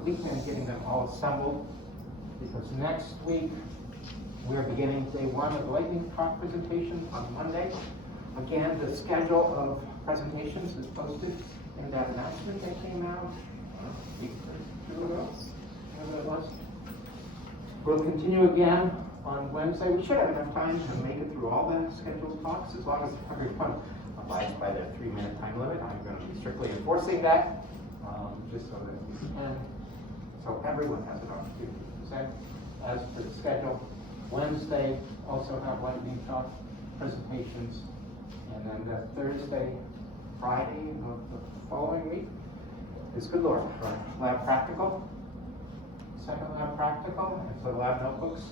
the weekend getting them all assembled, because next week we're beginning day one of the lightning talk presentation on Monday. Again, the schedule of presentations is posted in that announcement that came out a week or two ago, whatever it was. We'll continue again on Wednesday. We should have enough time to make it through all the scheduled talks, as long as everyone abides by their 3-minute time limit. I'm going to be strictly enforcing that, just so that we can, so everyone has an opportunity to present. As for the schedule, Wednesday also have lightning talk presentations, and then the Thursday, Friday of the following week is Good Lord for lab practical. Second lab practical, and so lab notebooks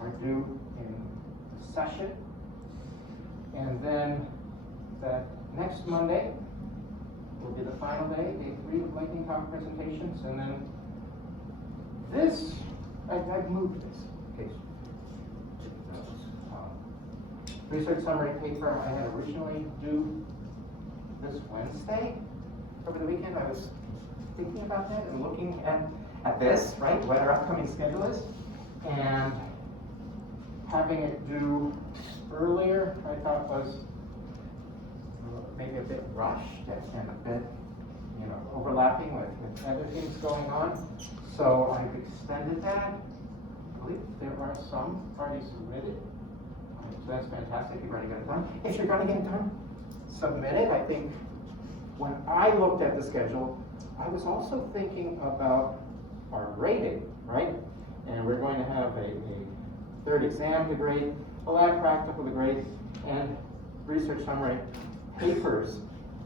are due in the session. And then that next Monday will be the final day, day 3 of lightning talk presentations. And then this, I've moved this in case you notice. Research summary paper I had originally due this Wednesday. Over the weekend I was thinking about that and looking at this, right, what our upcoming schedule is, and having it due earlier I thought was maybe a bit rushed and a bit, overlapping with other things going on. So I've extended that. I believe there are some already submitted. So that's fantastic. You've already got it done. If you're going to get it done, submit it. I think when I looked at the schedule, I was also thinking about our grading, right? And we're going to have a third exam to grade, a lab practical to grade, and research summary papers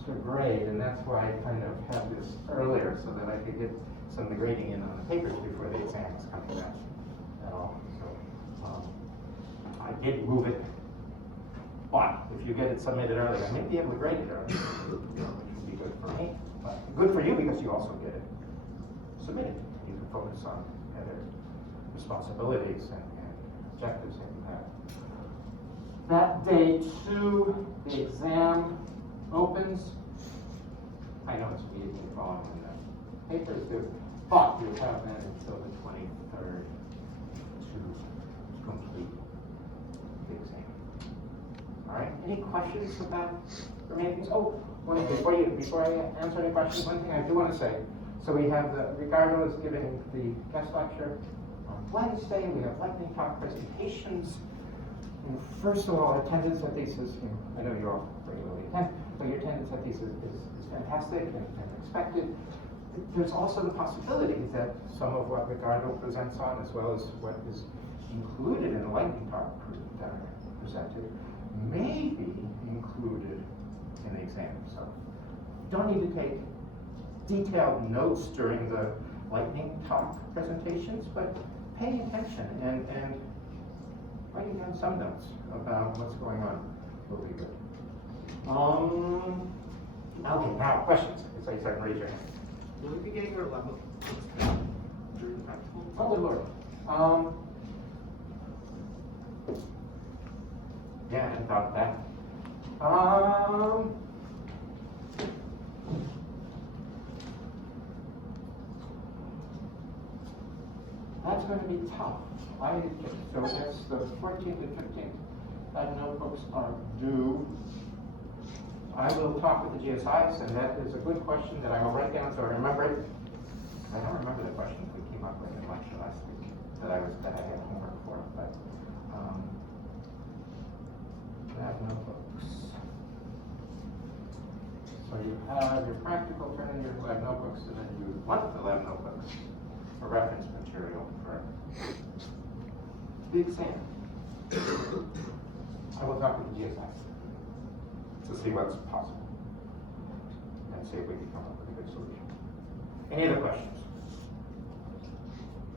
to grade. And that's why I kind of had this earlier, so that I could get some of the grading in on the papers before the exams come back at all. So I did move it, but if you get it submitted early, I may be able to grade it early, which would be good for me, but good for you because you also get it submitted. You can focus on other responsibilities and objectives that you have. That day 2, the exam opens. I know it's immediately following the papers due, but you have then until the 23rd to complete the exam. All right. Any questions about remaining things? Oh, before I answer any questions, one thing I do want to say. So we have Ricardo is giving the guest lecture on Wednesday. We have lightning talk presentations. And first of all, attendance at these is, I know you all regularly attend, but your attendance at these is fantastic and expected. There's also the possibility that some of what Ricardo presents on, as well as what is included in the lightning talk presented, may be included in the exam. So you don't need to take detailed notes during the lightning talk presentations, but pay attention and writing down some notes about what's going on will be good. Okay, now questions. So you start to raise your hand. Will we be getting our level during practical? Oh, good Lord. Yeah, I hadn't thought of that. That's going to be tough. So that's the 14th and 15th. That notebooks are due. I will talk with the GSIs, and that is a good question that I will write down so I remember it. I don't remember the questions we came up with in lecture last week that I had homework for, but lab notebooks. So you have your practical, turn in your lab notebooks, and then you want the lab notebooks for reference material for the exam. I will talk with the GSIs to see what's possible and see if we can come up with a good solution. Any other questions?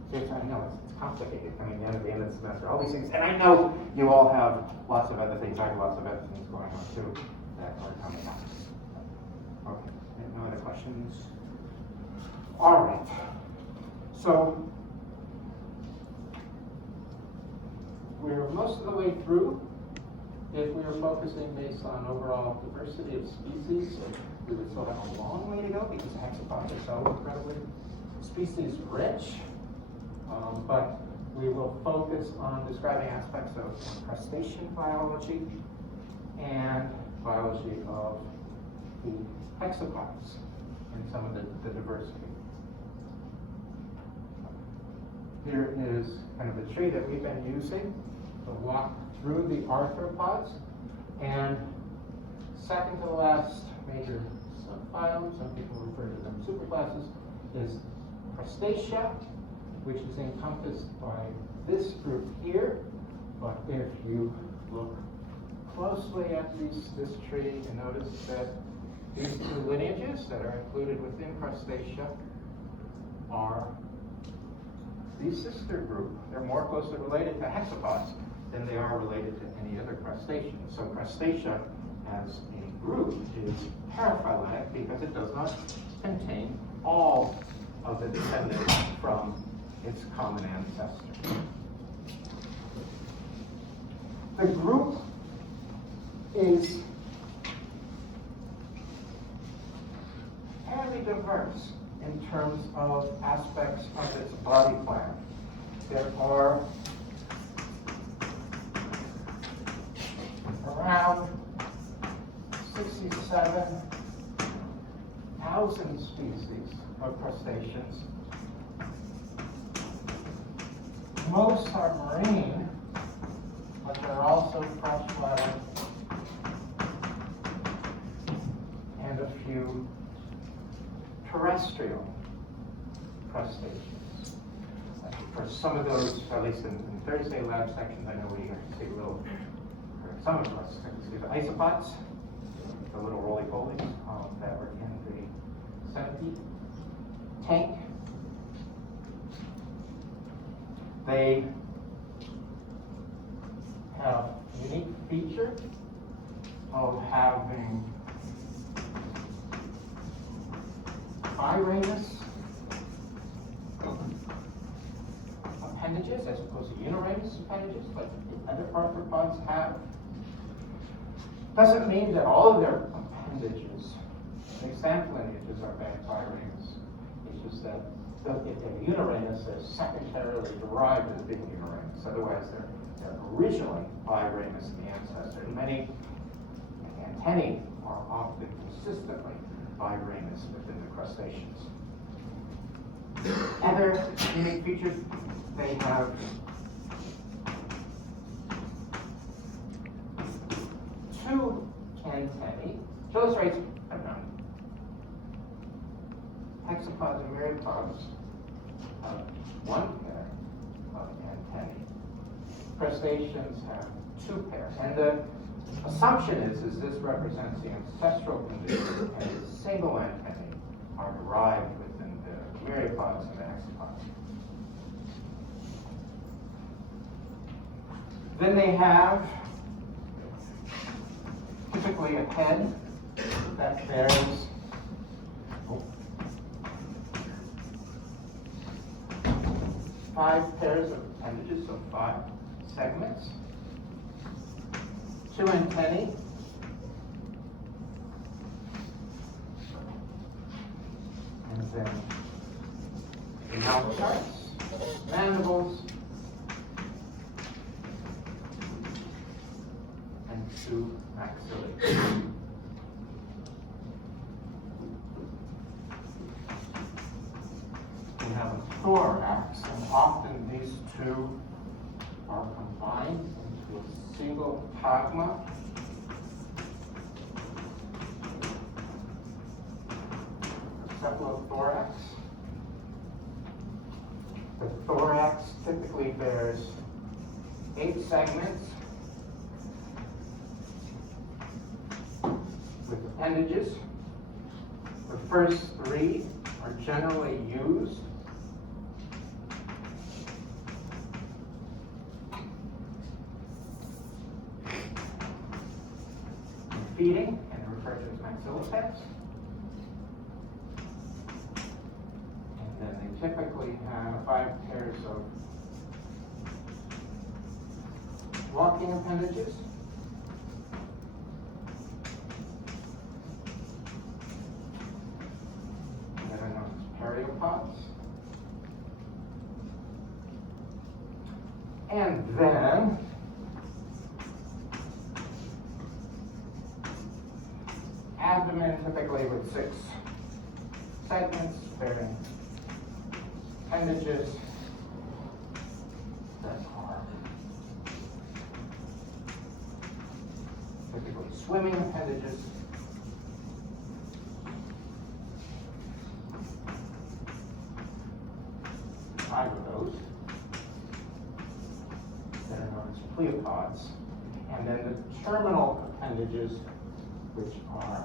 Seriously, I know it's complicated coming down at the end of the semester, all these things, and I know you all have lots of other things. I have lots of other things going on too that are coming up. Okay, no other questions? All right. So we're most of the way through. If we were focusing based on overall diversity of species, we would still have a long way to go because hexapods are so incredibly species rich, but we will focus on describing aspects of crustacean biology and biology of the hexapods and some of the diversity. Here is kind of a tree that we've been using to walk through the arthropods. And second to the last major subphylum, some people refer to them superclasses, is Crustacea, which is encompassed by this group here. But if you look closely at this tree, you notice that these two lineages that are included within Crustacea are the sister group. They're more closely related to hexapods than they are related to any other crustacean. So Crustacea as a group is paraphyletic because it does not contain all of the descendants from its common ancestor. The group is fairly diverse in terms of aspects of its body plan. There are around 67,000 species of crustaceans. Most are marine, but there are also freshwater and a few terrestrial crustaceans. For some of those, at least in Thursday lab sections, I know we see a little, for some of us, see the isopods, the little roly-polies that were in the centipede tank. They have a unique feature of having biramous appendages as opposed to uniramous appendages like the other arthropods have. Doesn't mean that all of their appendages, the extant lineages, are biramous. It's just that if they're uniramous, they're secondarily derived as being uniramous. Otherwise, they're originally biramous in the ancestor. And many antennae are often consistently biramous within the crustaceans. Other unique features, they have two antennae. To illustrate, hexapods and myriapods have one pair of antennae. Crustaceans have two pairs. And the assumption is this represents the ancestral condition, and the single antennae are derived within the myriapods and the hexapods. Then they have typically a head that bears five pairs of appendages, so 5 segments. 2 antennae. And then the mouth parts, mandibles, and 2 maxillae. We have a thorax, and often these two are combined into a single tagma. Cephalothorax. The thorax typically bears 8 segments with appendages. The first 3 are generally used in feeding, and they're referred to as maxillopads. And then they typically have 5 pairs of walking appendages. That are known as periopods. And then abdomen typically with 6 segments bearing appendages that are typically swimming appendages. Five of those that are known as pleopods. And then the terminal appendages, which are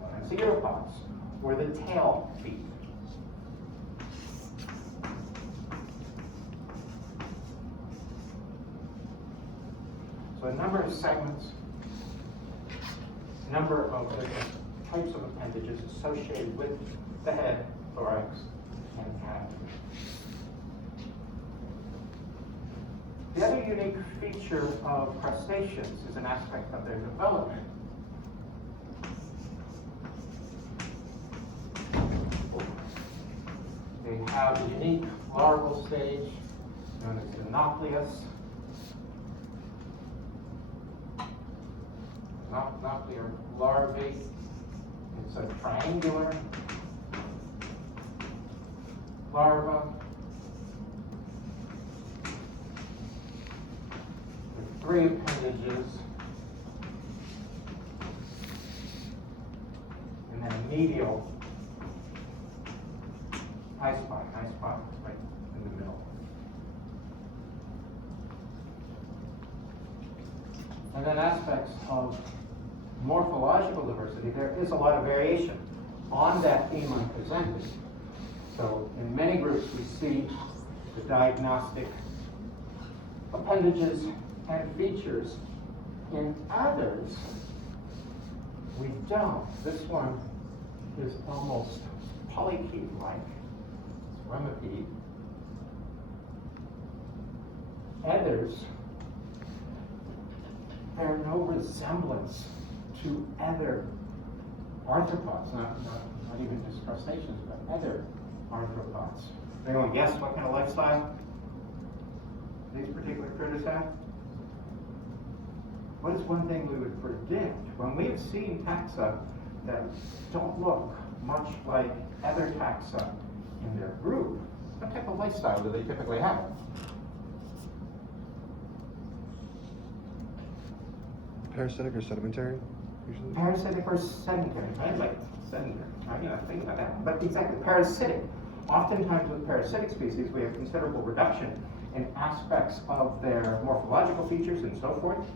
known as the Isopods, or the tail feet. So a number of segments, number of different types of appendages associated with the head, thorax, and abdomen. The other unique feature of crustaceans is an aspect of their development. They have a unique larval stage known as the nucleus. Nuclear larvae. It's a triangular larva with 3 appendages, and then a medial isopod. Isopod is right in the middle. And then aspects of morphological diversity, there is a lot of variation on that theme I presented. So in many groups we see the diagnostic appendages and features. In others, we don't. This one is almost polychaete-like. It's remipede. Others bear no resemblance to other arthropods, not even just crustaceans, but other arthropods. Anyone guess what kind of lifestyle these particular critters have? What is one thing we would predict when we've seen taxa that don't look much like other taxa in their group? What type of lifestyle do they typically have? Parasitic or sedimentary, usually? Parasitic or sedentary, right? Like sedentary. I gotta think about that. But exactly, parasitic. Oftentimes with parasitic species, we have considerable reduction in aspects of their morphological features and so forth.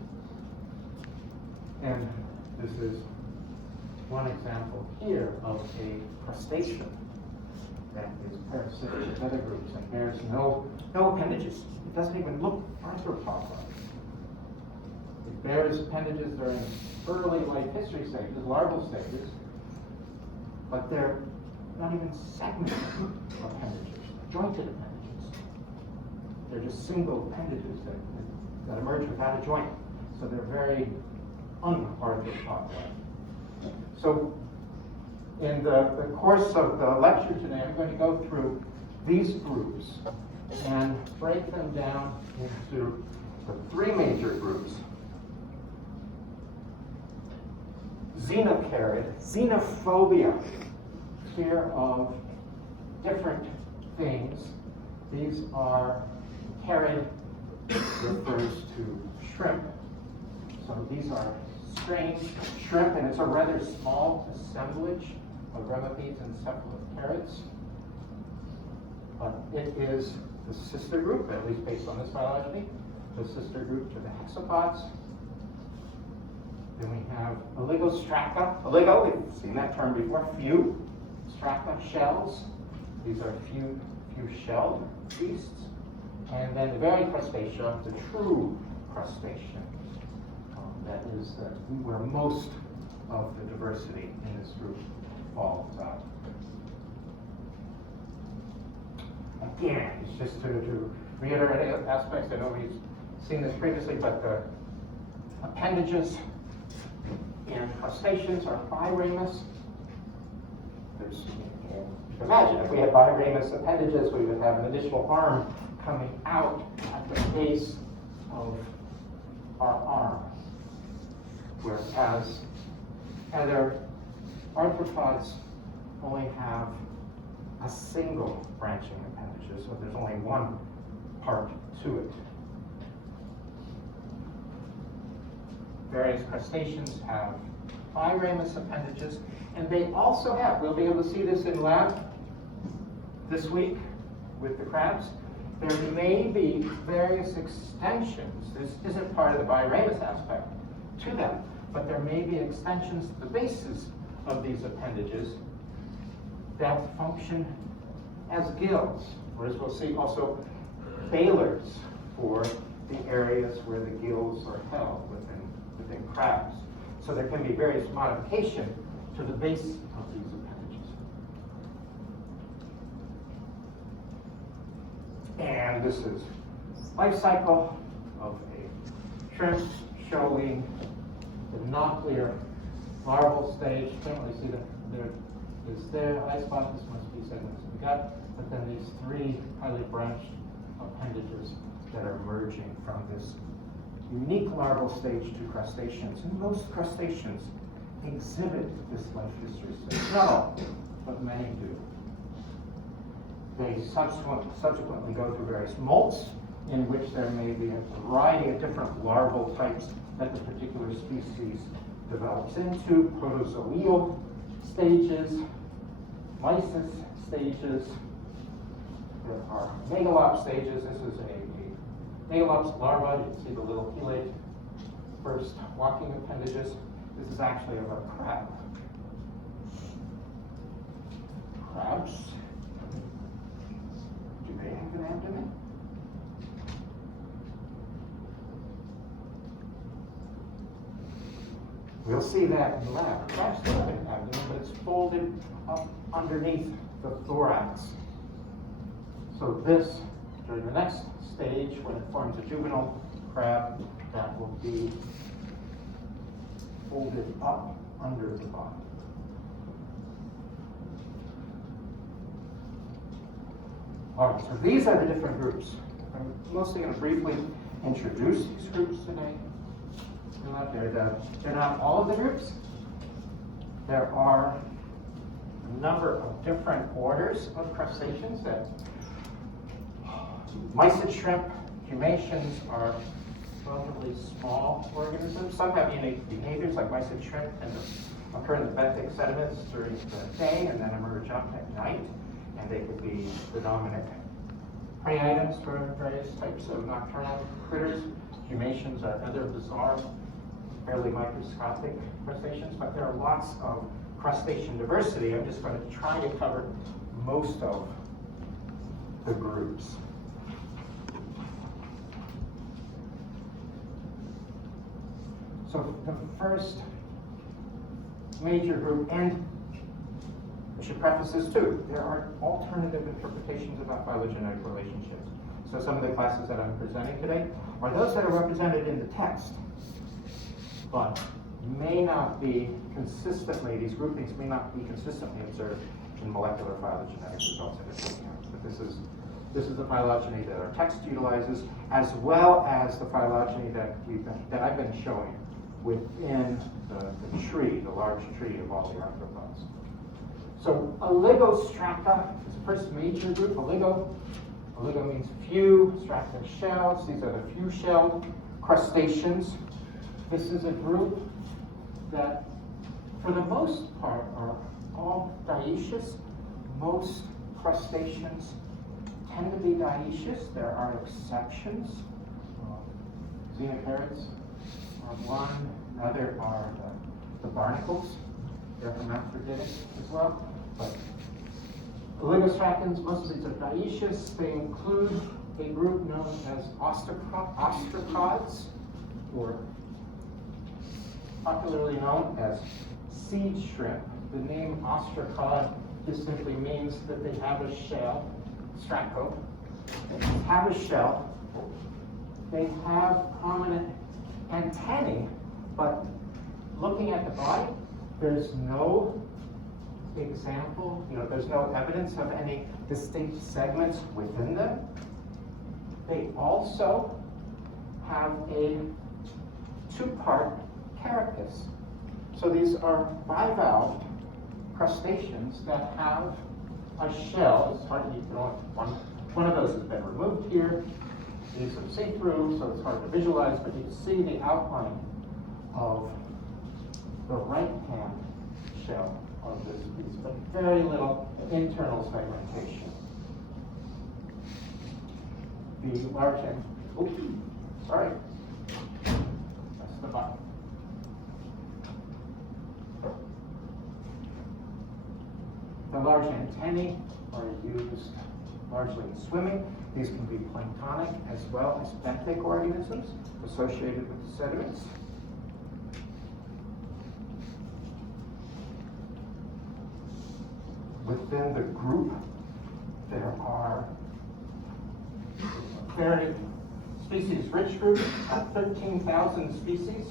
And this is one example here of a crustacean that is parasitic with other groups and bears no appendages. It doesn't even look arthropod-like. It bears appendages during early life history stages, larval stages, but they're not even segmented appendages, jointed appendages. They're just single appendages that emerge without a joint. So they're very un-arthropod-like. So in the course of the lecture today, I'm going to go through these groups and break them down into the 3 major groups. Xenocarid, xenophobia, fear of different things. These are, carid refers to shrimp. So these are strange shrimp, and it's a rather small assemblage of remipedes and cephalocarids. But it is the sister group, at least based on this phylogeny, the sister group to the hexapods. Then we have oligostrata. Oligo, we've seen that term before. Few. Strata, shells. These are few shelled beasts. And then the very crustacea, the true crustacean. That is where most of the diversity in this group falls out. Again, it's just to reiterate aspects. I know we've seen this previously, but the appendages in crustaceans are biramous. They're appendages. Imagine if we had biramous appendages, we would have an additional arm coming out at the base of our arm. Whereas other arthropods only have a single branching appendages, so there's only one part to it. Various crustaceans have biramous appendages, and they also have, we'll be able to see this in lab this week with the crabs, there may be various extensions. This isn't part of the biramous aspect to them, but there may be extensions to the bases of these appendages that function as gills, or as we'll see also bailers for the areas where the gills are held within crabs. So there can be various modification to the base of these appendages. And this is life cycle of a shrimp showing the nuclear larval stage. Can't really see that there is there. Isopods, this must be segments of the gut. But then these three highly branched appendages that are emerging from this unique larval stage to crustaceans. And most crustaceans exhibit this life history stage. Not all, but many do. They subsequently go through various molts in which there may be a variety of different larval types that the particular species develops into, protozoal stages, lysis stages. There are megalops stages. This is a megalops larva. You can see the little chelate first walking appendages. This is actually of a crab. Crabs, do they have an abdomen? We'll see that in the lab. Crabs do have an abdomen, but it's folded up underneath the thorax. So this, during the next stage, when it forms a juvenile crab, that will be folded up under the body. All right, so these are the different groups. I'm mostly going to briefly introduce these groups today. They're not all of the groups. There are a number of different orders of crustaceans that mysid shrimp, humations are relatively small organisms. Some have unique behaviors, like mysid shrimp tend to occur in the benthic sediments during the day and then emerge up at night. And they could be the dominant prey items for various types of nocturnal critters. Humations are other bizarre, fairly microscopic crustaceans, but there are lots of crustacean diversity. I'm just going to try to cover most of the groups. So the first major group, and I should preface this too, there are alternative interpretations about phylogenetic relationships. So some of the classes that I'm presenting today are those that are represented in the text, but may not be consistently, these groupings may not be consistently observed in molecular phylogenetic results that we're looking at. But this is the phylogeny that our text utilizes, as well as the phylogeny that I've been showing within the tree, the large tree of all the arthropods. So Oligostrata is the first major group. Oligo means few, strata shells. These are the few-shelled crustaceans. This is a group that, for the most part, are all dioecious. Most crustaceans tend to be dioecious. There are exceptions. Xenopterids are one. Other are the barnacles. They're hermaphroditic as well. But oligostratans, most of these are dioecious. They include a group known as ostracods, or popularly known as seed shrimp. The name ostracod just simply means that they have a shell, straco. They have a shell. They have prominent antennae, but looking at the body, there's no example, there's no evidence of any distinct segments within them. They also have a two-part carapace. So these are bivalve crustaceans that have a shell. It's hard to one of those has been removed here. These are see-through, so it's hard to visualize, but you can see the outline of the right-hand shell of this piece, but very little internal segmentation. The large that's the bottom. The large antennae are used largely in swimming. These can be planktonic as well as benthic organisms associated with the sediments. Within the group, there are very species-rich group. 13,000 species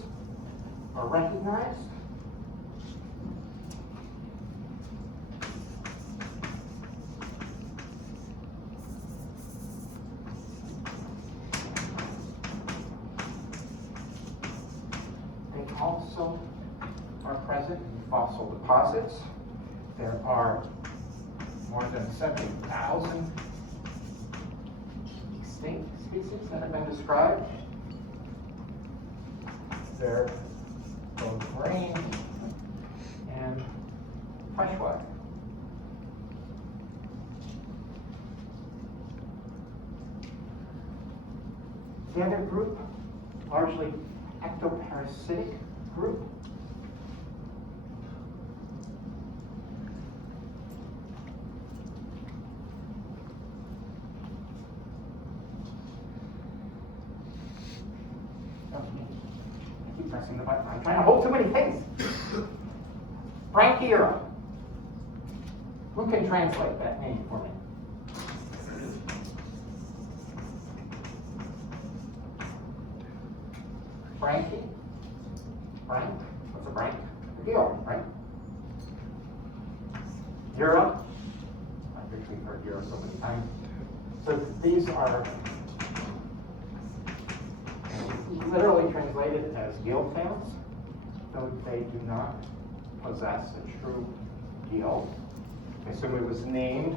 are recognized. They also are present in fossil deposits. There are more than 70,000 extinct species that have been described. They're both marine and freshwater. The other group, largely ectoparasitic group, I keep pressing the button. I'm trying to hold too many things. Branchiura. Who can translate that name for me? Branchi? Branch? What's a branch? The deal, right? Euro? I think we've heard Euro so many times. So these are literally translated as gill tails, though they do not possess a true gill. I assume it was named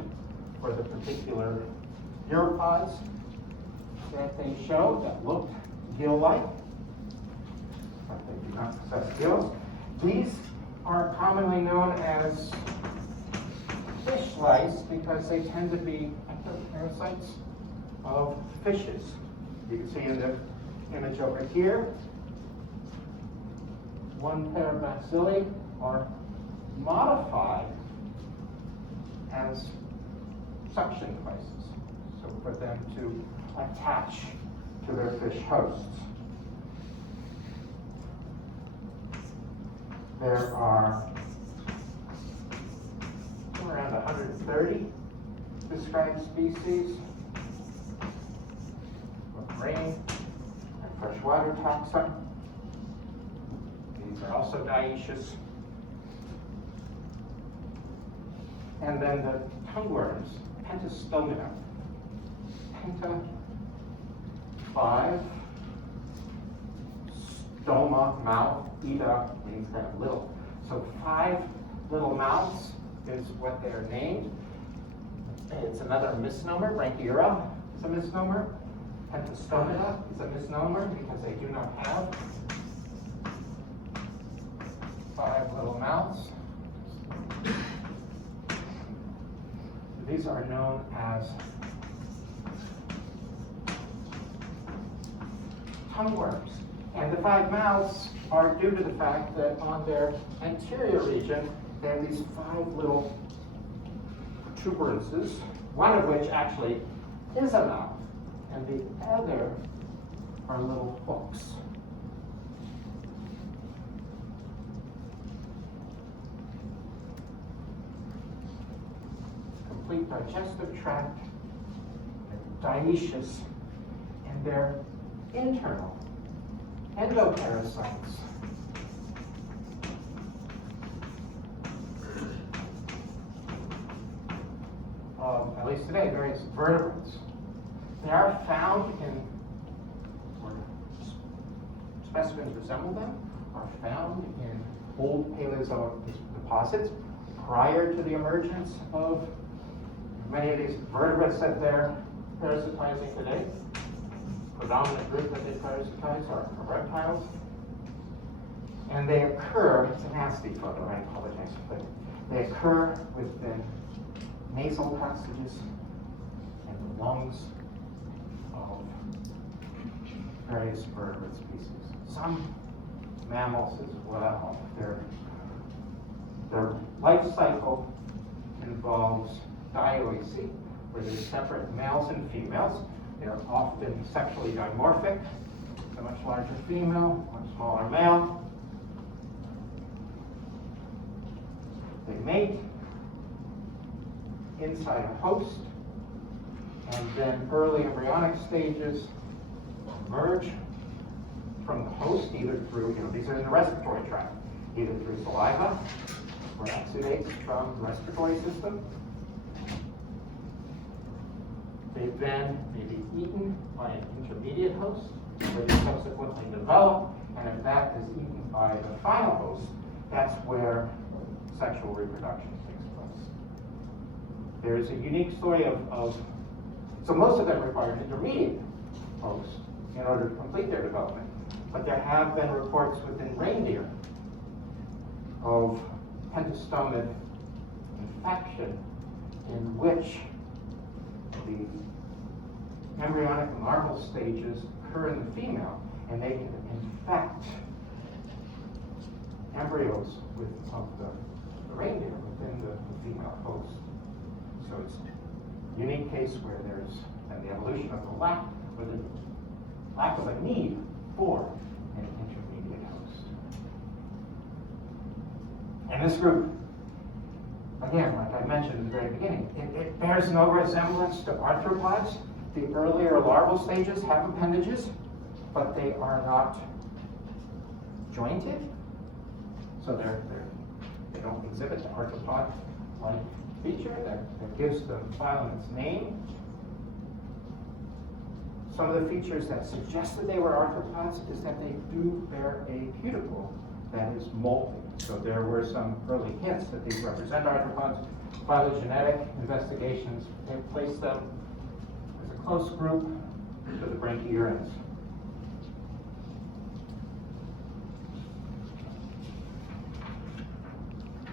for the particular Uropods that they showed that looked gill-like, but they do not possess gills. These are commonly known as fish lice because they tend to be ectoparasites of fishes. You can see in the image over here, one pair of maxilli are modified as suction devices, so for them to attach to their fish hosts. There are around 130 described species of marine and freshwater taxa. These are also dioecious. And then the tongueworms, Pentastomata. Penta, 5, stoma, mouth, ida means kind of little. So 5 little mouths is what they're named. It's another misnomer. Branchiura is a misnomer. Pentastomata is a misnomer because they do not have 5 little mouths. These are known as tongueworms. And the 5 mouths are due to the fact that on their anterior region, they have these 5 little protuberances, one of which actually is a mouth, and the other are little hooks. Complete digestive tract, dioecious, and they're internal endoparasites. of, at least today, various vertebrates. They are found in, or specimens resemble them, are found in old Paleozoic deposits prior to the emergence of many of these vertebrates that they're parasitizing today. Predominant group that they parasitize are reptiles. And they occur, it's a nasty photo, I apologize, but they occur within nasal passages and the lungs of various vertebrate species. Some mammals as well. Their life cycle involves dioicy, where there's separate males and females. They're often sexually dimorphic, a much larger female, much smaller male. They mate inside a host, and then early embryonic stages emerge from the host, either through, these are in the respiratory tract, either through saliva or exudates from the respiratory system. They then may be eaten by an intermediate host, where they subsequently develop, and if that is eaten by the final host, that's where sexual reproduction takes place. There's a unique story so most of them require an intermediate host in order to complete their development, but there have been reports within reindeer of pentastomid infection in which the embryonic and larval stages occur in the female, and they can infect embryos of the reindeer within the female host. So it's a unique case where there's the evolution of the lack of a need for an intermediate host. And this group, again, like I mentioned in the very beginning, it bears no resemblance to arthropods. The earlier larval stages have appendages, but they are not jointed. So they don't exhibit the arthropod-like feature that gives the phylum its name. Some of the features that suggested they were arthropods is that they do bear a cuticle that is molting. So there were some early hints that these represent arthropods. Phylogenetic investigations have placed them as a close group to the branchiurans.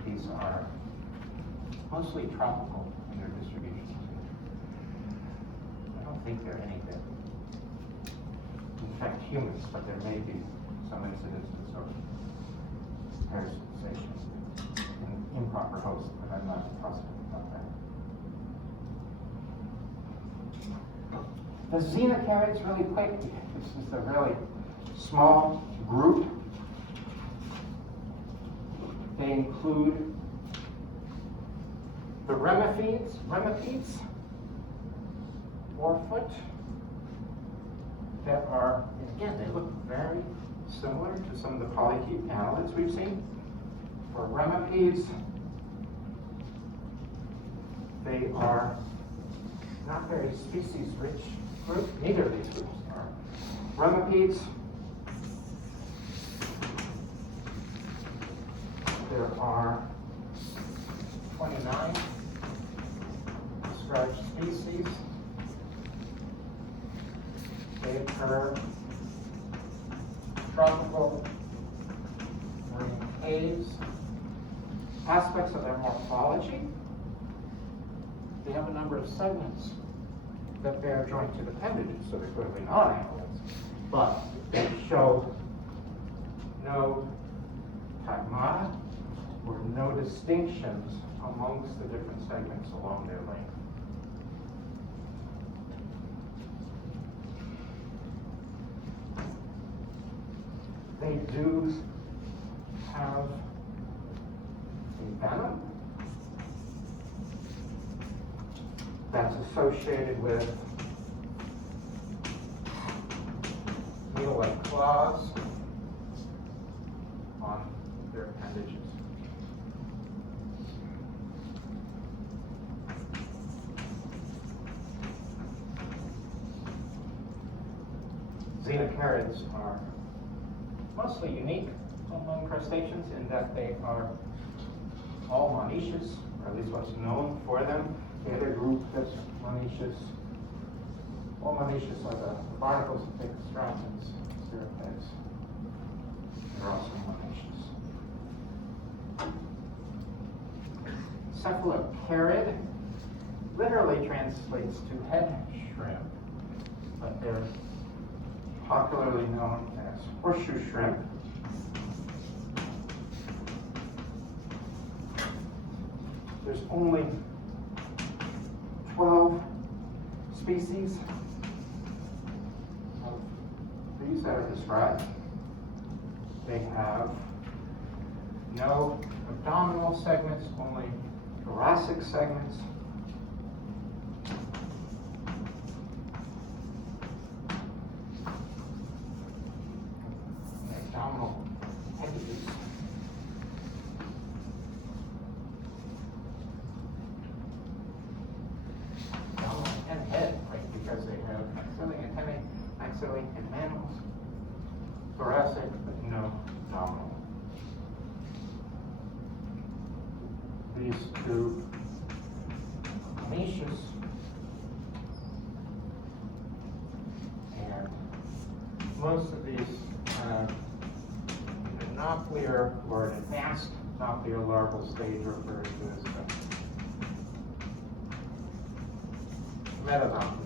These are mostly tropical in their distribution. I don't think they're any that infect humans, but there may be some incidences of parasitization in improper hosts, but I'm not positive about that. The xenocarids, really quick, this is a really small group. They include the remipedes, forefoot, that are, again, they look very similar to some of the polychaete annelids we've seen. For remipedes, they are not very species-rich group. Neither of these groups are. Remipedes, there are 29 described species. They occur tropical marine caves. Aspects of their morphology, they have a number of segments that bear jointed appendages, so they're clearly not annelids, but they show no tagmata or no distinctions amongst the different segments along their length. They do have a venom that's associated with needle-like claws on their appendages. xenocarids are mostly unique among crustaceans in that they are all monoecious, or at least what's known for them. The other group that's monoecious, all monoecious are the barnacles, the castracans, cirripedes. They're also monoecious. Cephalocarid literally translates to head shrimp, but they're popularly known as horseshoe shrimp. There's only 12 species of these that are described. They have no abdominal segments, only thoracic segments. Abdominal appendages. Abdominal and head, right? Because they have maxillary antennae, maxillary and mammals. Thoracic, but no abdominal. These two monoecious and most of these have an naupliar or an advanced naupliar larval stage referred to as the metanauplius.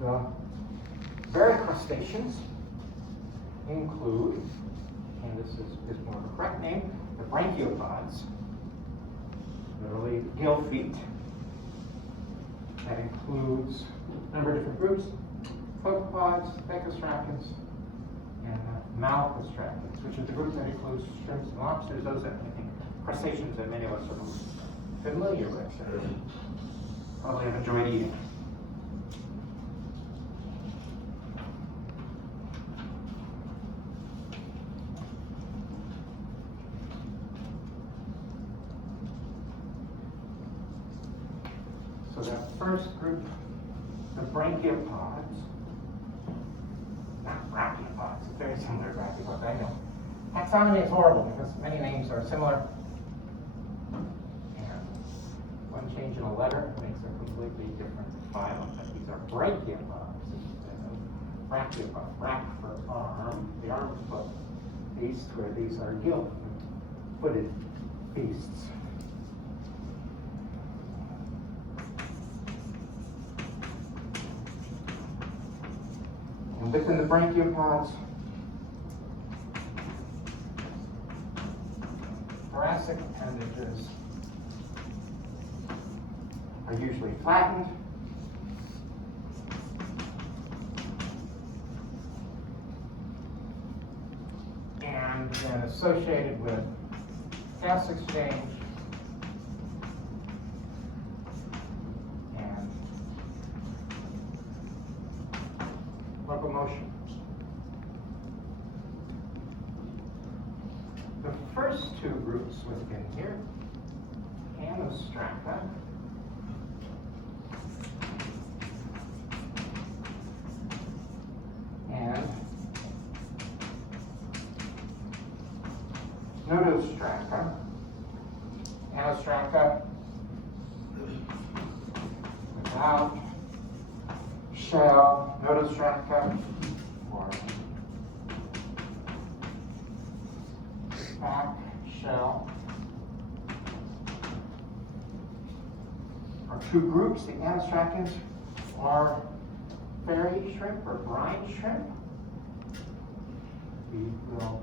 The berry crustaceans include, and this is more of a correct name, the brachiopods, literally gill feet. That includes a number of different groups: copepods, castracans, and malcastracans, which is the group that includes shrimps and lobsters, those that I think crustaceans that many of us are familiar with and probably have enjoyed eating. So that first group, the brachiopods, not brachiopods, it's very similar to brachiopods, I know. Taxonomy is horrible because many names are similar. And one change in a letter makes a completely different phylum. But these are brachiopods instead of brachiopods. Brach for arm, the arm foot. Beast, where these are gill-footed beasts. And within the brachiopods, thoracic appendages are usually flattened. And then associated with gas exchange and locomotion. The first two groups within here, Anostrata, and Notostrata. Anostrata without shell, Notostrata or back shell are two groups. The Anostracans are fairy shrimp or brine shrimp. We will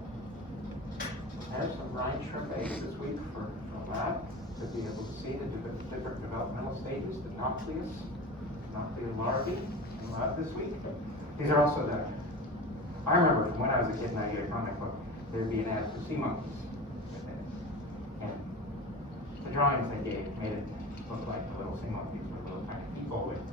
have some brine shrimp eggs this week for a lab to be able to see the different developmental stages, the nauplius, naupliar larvae in lab this week. These are also the, I remember from when I was a kid and I ate a comic book, there'd be an ad for sea monkeys. And the drawings they gave made it look like the little sea monkeys with little tiny people with,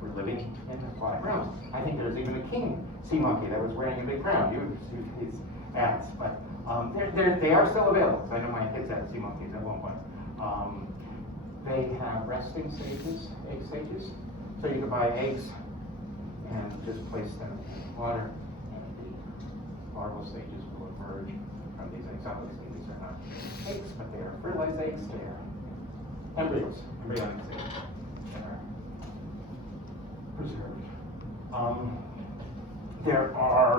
we're living in the aquatic realms. I think there's even a king sea monkey that was wearing a big crown. You've seen these ads, but they are still available. So I know my kids had sea monkeys at one point. They have resting stages, egg stages, so you can buy eggs and just place them in water, and the larval stages will emerge from these eggs. Obviously, these are not eggs, but they are fertilized eggs. They are embryos, embryonic stages that are preserved.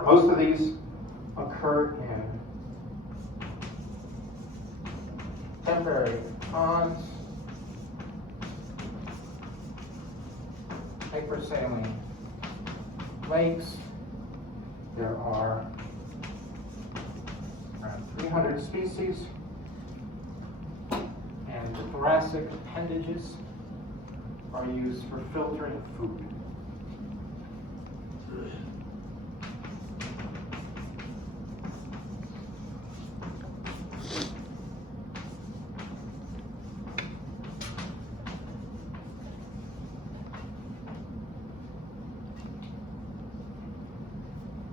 Most of these occur in temporary ponds, hypersaline lakes. There are around 300 species, and the thoracic appendages are used for filtering food.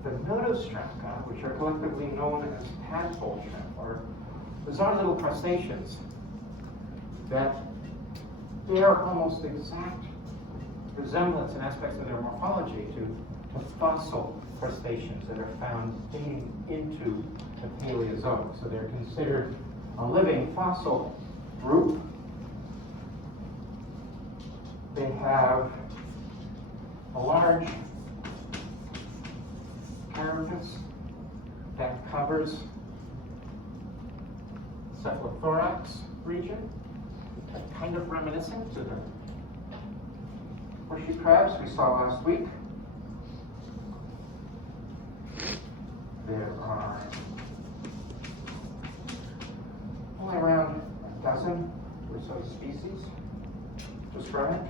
The notostraca, which are collectively known as tadpole shrimp, are bizarre little crustaceans that bear almost exact resemblance in aspects of their morphology to fossil crustaceans that are found dating into the Paleozoic. So they're considered a living fossil group. They have a large carapace that covers cephalothorax region, kind of reminiscent to the horseshoe crabs we saw last week. There are only around a dozen or so species described.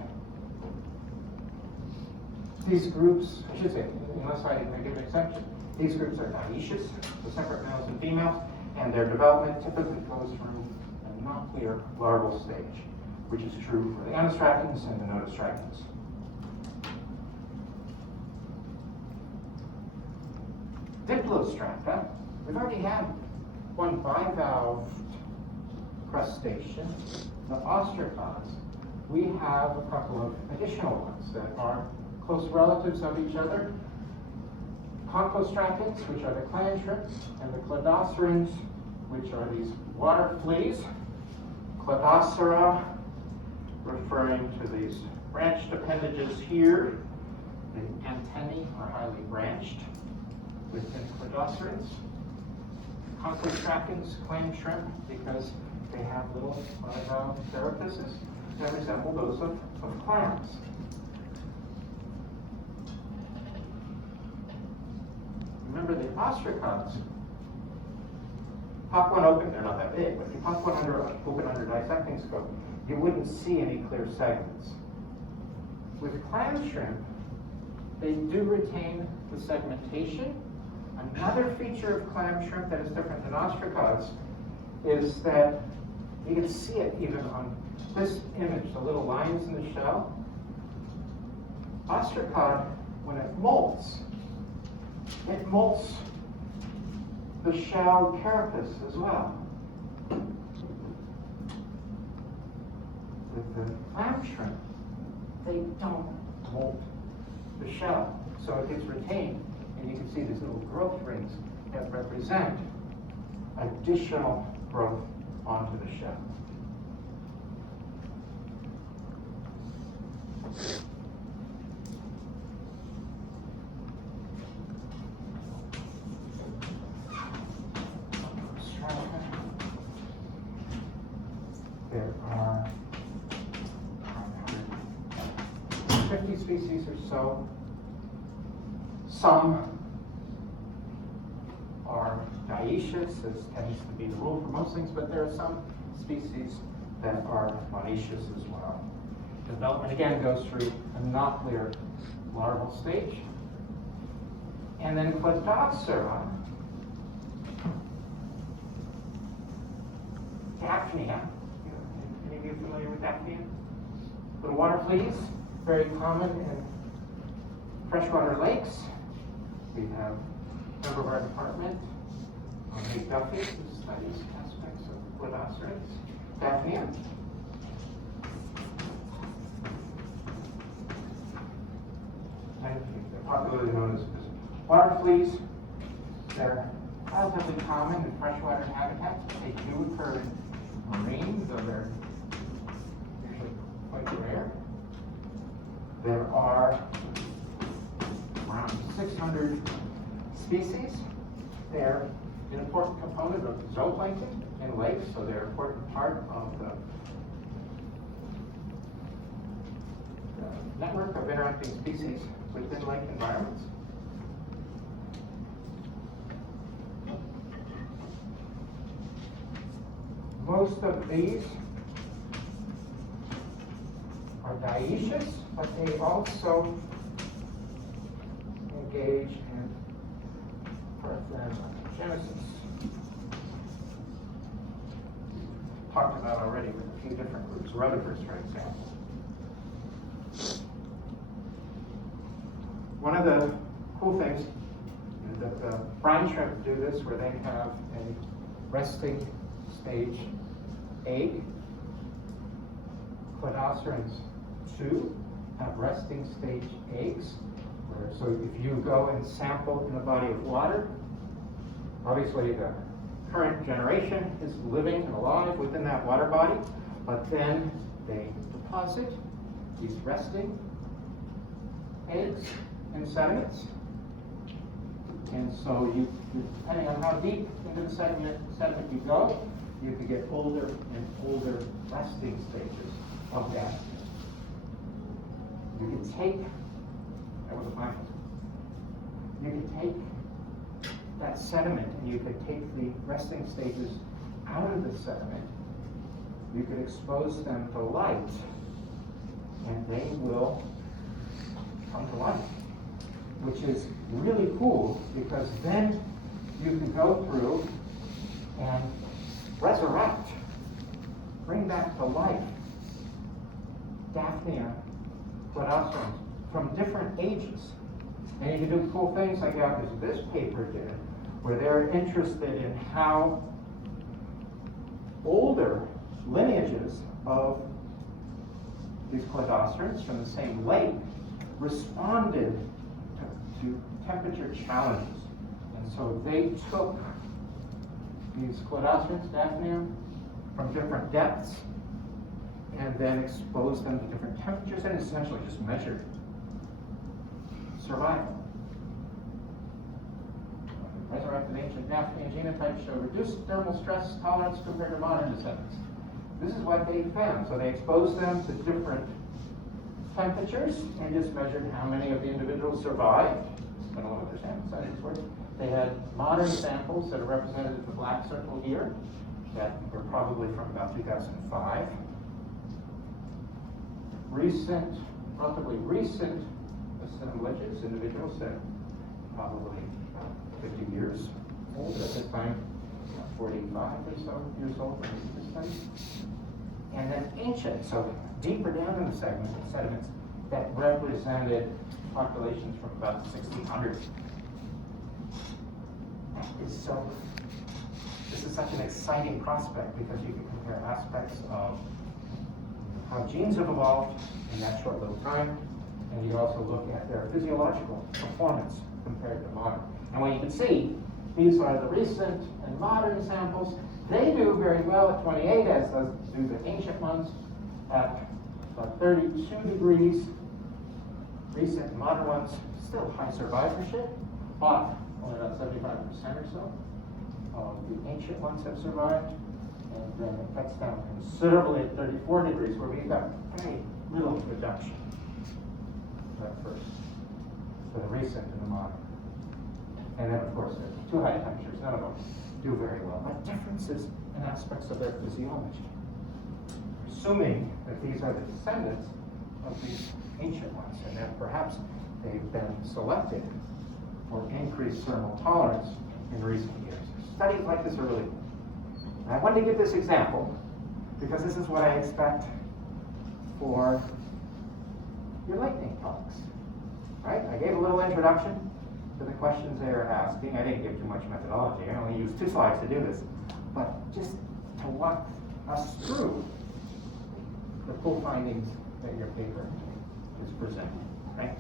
These groups, I should say, unless I give an exception, these groups are dioecious, so separate males and females, and their development typically goes through a nuclear larval stage, which is true for the anostracans and the notostracans. Diplostrata, we've already had one bivalve crustacean, the Arthropods. We have a couple of additional ones that are close relatives of each other. Conchostracans, which are the clam shrimps, and the cladocerans, which are these water fleas. Cladocera, referring to these branched appendages here. The antennae are highly branched within cladocerans. Conchostracans, clam shrimp, because they have little bivalve carapaces that resemble those of clams. Remember the ostracods. Pop one open, they're not that big, but if you pop one open under dissecting scope, you wouldn't see any clear segments. With clam shrimp, they do retain the segmentation. Another feature of clam shrimp that is different than ostracods is that you can see it even on this image, the little lines in the shell. Ostracod, when it molts the shell carapace as well. With the clam shrimp, they don't molt the shell, so it gets retained, and you can see these little growth rings that represent additional growth onto the shell. There are 50 species or so. Some are dioecious, as tends to be the rule for most things, but there are some species that are monoecious as well. Development again goes through a nuclear larval stage. And then Cladocera, Daphnia. Any of you familiar with Daphnia? Little water fleas, very common in freshwater lakes, we have a member of our department, Nate Duffy, who studies aspects of Crustacea, Daphnia. And they're popularly known as water fleas. They're relatively common in freshwater habitats. They do occur in marine, though they're usually quite rare. There are around 600 species. They're an important component of zooplankton in lakes, so they're an important part of the network of interacting species within lake environments. Most of these are dioecious, but they also engage in parthenogenesis. Talked about already with a few different groups. Rutherford's, for example. One of the cool things is that the brine shrimp do this, where they have a resting stage egg. Cladocerans too have resting stage eggs. So if you go and sample in a body of water, obviously the current generation is living and alive within that water body, but then they deposit these resting eggs in sediments. And so you, depending on how deep into the sediment you go, you could get older and older resting stages of that. You can take, that was a fine one. You could take that sediment and you could take the resting stages out of the sediment. You could expose them to light and they will come to life, which is really cool because then you can go through and resurrect, bring back to life Daphnia cladocerans from different ages. And you can do cool things like this paper did, where they're interested in how older lineages of these cladocerans from the same lake responded to temperature challenges. And so they took these cladocerans, Daphnia, from different depths and then exposed them to different temperatures and essentially just measured survival. Resurrected ancient Daphnia genotypes show reduced thermal stress tolerance compared to modern descendants. This is what they found. So they exposed them to different temperatures and just measured how many of the individuals survived. I don't know what their sample sizes were. They had modern samples that are represented in the black circle here that were probably from about 2005. Relatively recent assemblages, individuals that probably 50 years old at this time, 45 or so years old when they did this study. And then ancient, so deeper down in the sediments that represented populations from about 1600. This is such an exciting prospect because you can compare aspects of how genes have evolved in that short little time, and you also look at their physiological performance compared to modern. And what you can see, these are the recent and modern samples. They do very well at 28, as do the ancient ones at about 32 degrees. Recent and modern ones, still high survivorship, but only about 75% or so of the ancient ones have survived. And then it cuts down considerably at 34 degrees, where we've got very little reduction. That first, for the recent and the modern. And then, of course, at too high temperatures, none of them do very well. But differences in aspects of their physiology. Assuming that these are the descendants of these ancient ones, and that perhaps they've been selected for increased thermal tolerance in recent years. Studies like this are really cool. And I wanted to give this example because this is what I expect for your lightning talks. right? I gave a little introduction to the questions they were asking. I didn't give too much methodology. I only used 2 slides to do this. But just to walk us through the full findings that your paper is presenting, right?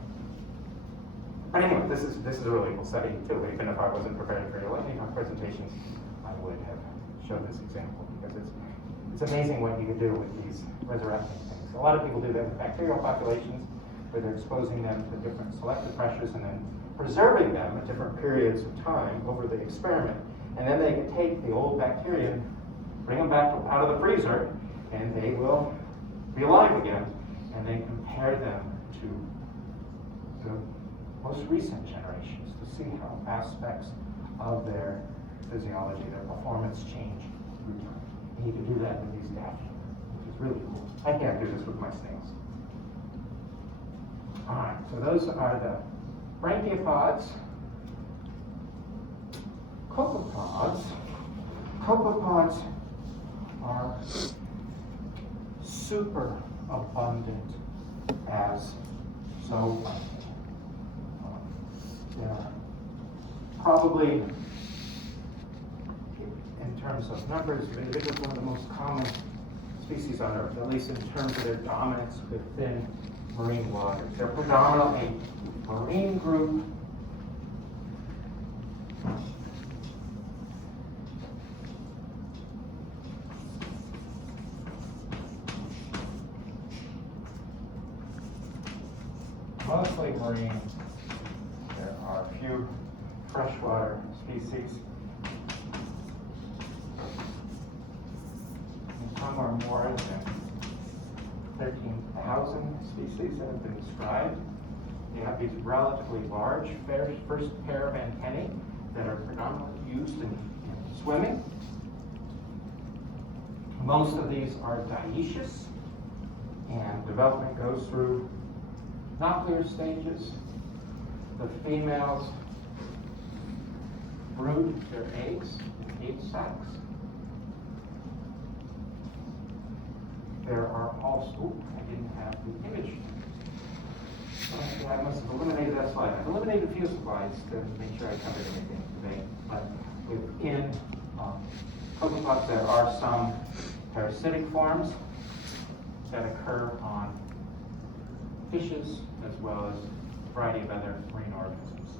But anyway, this is a really cool study too. Even if I wasn't prepared for your lightning talk presentations, I would have showed this example because it's amazing what you can do with these resurrecting things. A lot of people do that with bacterial populations where they're exposing them to different selective pressures and then preserving them at different periods of time over the experiment. And then they can take the old bacteria, bring them back out of the freezer, and they will be alive again, and then compare them to the most recent generations to see how aspects of their physiology, their performance change through time. And you can do that with these data, which is really cool. I can't do this with my snails. All right, so those are the brachiopods. Copepods. Copepods are super abundant as zooplankton. They're probably, in terms of numbers of individuals, one of the most common species on Earth, at least in terms of their dominance within marine waters. They're predominantly marine group. Mostly marine. There are a few freshwater species. And some are more than 13,000 species that have been described. They have these relatively large first pair of antennae that are predominantly used in swimming. Most of these are dioecious, and development goes through nuclear stages. The females brood their eggs in egg sacs. There are also, I didn't have the image. I must have eliminated that slide. I've eliminated a few slides to make sure I covered everything today. But within copepods, there are some parasitic forms that occur on fishes as well as a variety of other marine organisms.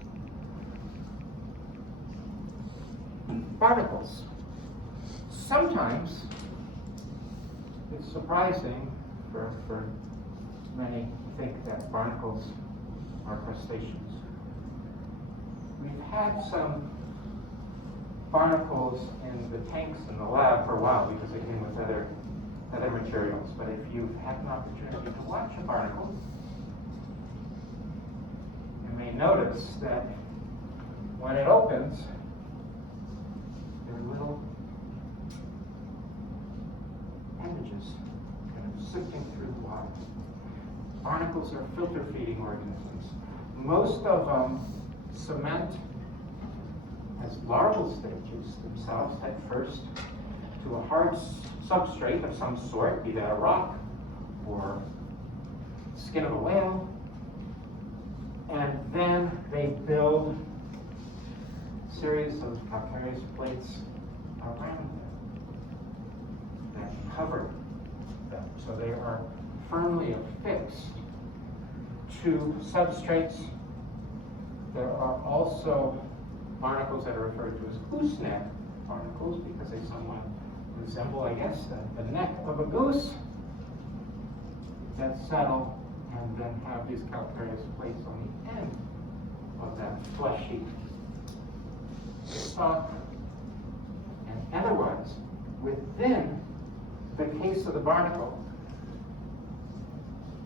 Barnacles. Sometimes it's surprising for many to think that barnacles are crustaceans. We've had some barnacles in the tanks in the lab for a while because they came with other materials. But if you've had an opportunity to watch a barnacle, you may notice that when it opens, there are little appendages kind of sifting through the water. Barnacles are filter feeding organisms. Most of them cement as larval stages themselves head first to a hard substrate of some sort, be that a rock or skin of a whale, and then they build a series of calcareous plates around them that cover them. So they are firmly affixed to substrates. There are also barnacles that are referred to as gooseneck barnacles because they somewhat resemble, I guess, the neck of a goose that settle and then have these calcareous plates on the end of that fleshy stalk. And otherwise, within the case of the barnacle,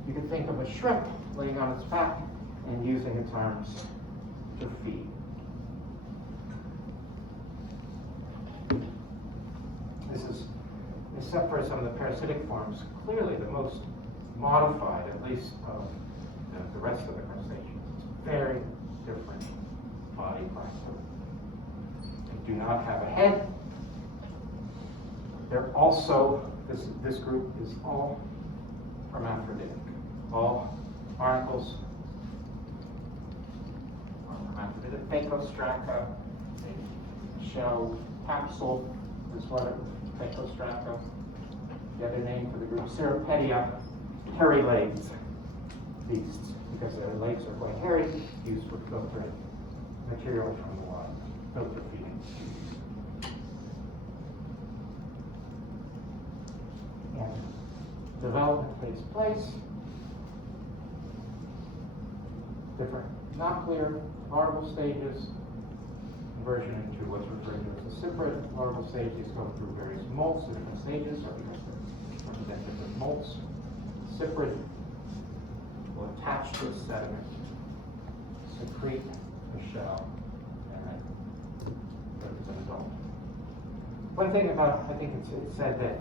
you can think of a shrimp laying on its back and using its arms to feed. This is, except for some of the parasitic forms, clearly the most modified, at least of the rest of the crustaceans. It's very different body plan. They do not have a head. They're also, this group is all hermaphroditic. All barnacles the Phacostrata, a shell capsule is what it, Phacostrata. The other name for the group, Cirripedia, hairy legs beasts, because their legs are quite hairy, used for filtering material from the water, filter feeding. And development takes place. Different non-clear larval stages, conversion into what's referred to as a cyprid. Larval stages go through various molts at different stages, or because they represent different molts. Cyprid will attach to a sediment, secrete the shell, and then live as an adult. One thing about, I think it's said that